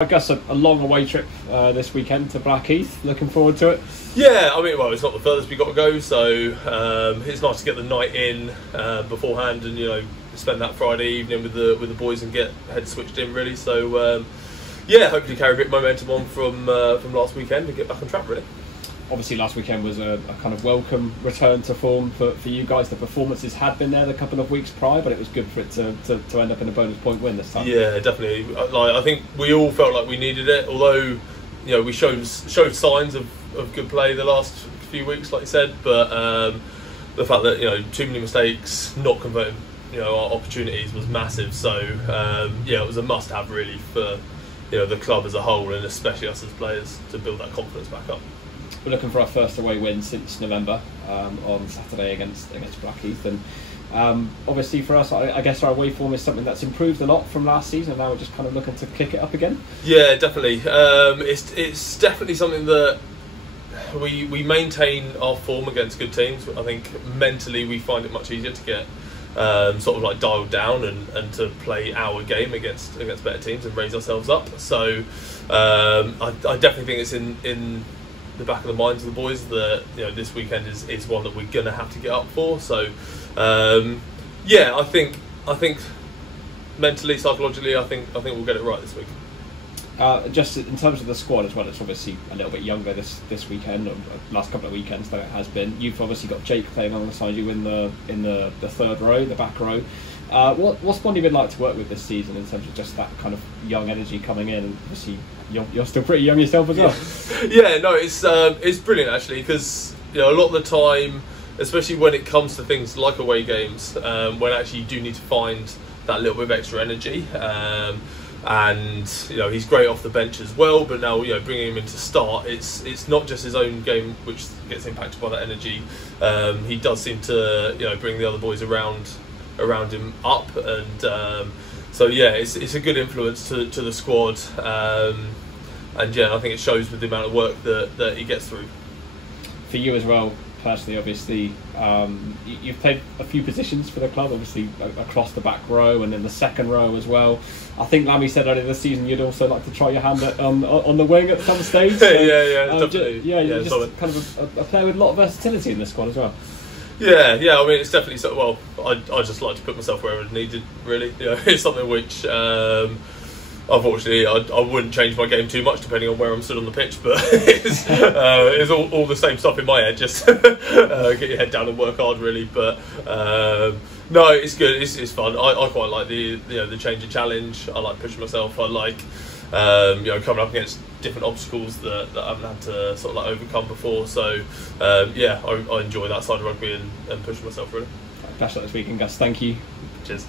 I guess a long away trip this weekend to Blackheath. Looking forward to it. Yeah, I mean, well, it's not the furthest we've got to go, so it's nice to get the night in beforehand, and spend that Friday evening with the boys and get head switched in really. So yeah, hopefully carry a bit of momentum on from last weekend and get back on track really. Obviously, last weekend was a kind of welcome return to form for you guys. The performances had been there the couple of weeks prior, but it was good for it to end up in a bonus point win this time. Yeah, definitely. I think we all felt like we needed it, although we showed signs of good play the last few weeks, like you said. But the fact that too many mistakes, not converting our opportunities was massive. So yeah, it was a must-have really for the club as a whole, and especially us as players, to build that confidence back up. We're looking for our first away win since November on Saturday against Blackheath, and obviously for us, I guess our away form is something that's improved a lot from last season. Now we're just kind of looking to kick it up again. Yeah, definitely. It's definitely something that we maintain our form against good teams. I think mentally we find it much easier to get sort of like dialed down and to play our game against better teams and raise ourselves up. So I definitely think it's in the back of the minds of the boys that this weekend is one that we're gonna have to get up for. So yeah, I think mentally, psychologically, I think we'll get it right this week. Just in terms of the squad as well, it's obviously a little bit younger this weekend, or last couple of weekends though it has been. You've obviously got Jake playing alongside you in the third row, the back row. What's Bondi been like to work with this season in terms of just that kind of young energy coming in? And obviously you're still pretty young yourself as well. Yeah, no, it's brilliant actually, because a lot of the time, especially when it comes to things like away games, when actually you do need to find that little bit of extra energy. And he's great off the bench as well, but now bringing him in to start, it's not just his own game which gets impacted by that energy. He does seem to bring the other boys around him up, and so yeah, it's a good influence to the squad, and yeah, I think it shows with the amount of work that he gets through. For you as well, personally, obviously, you've played a few positions for the club, obviously across the back row and in the second row as well. I think Lammy said earlier this season you'd also like to try your hand on the wing at some stage. So, yeah, definitely. You're just kind of a player with a lot of versatility in this squad as well. Yeah, I mean, it's definitely so. Well, I just like to put myself wherever needed. Really, it's something which, unfortunately, I wouldn't change my game too much depending on where I'm stood on the pitch. But it's all the same stuff in my head. Just get your head down and work hard, really. But no, it's good. It's fun. I quite like the change of challenge. I like pushing myself. I like coming up against different obstacles that I haven't had to sort of like overcome before. So yeah, I enjoy that side of rugby and pushing myself really. Best luck this weekend, Gus. Thank you. Cheers.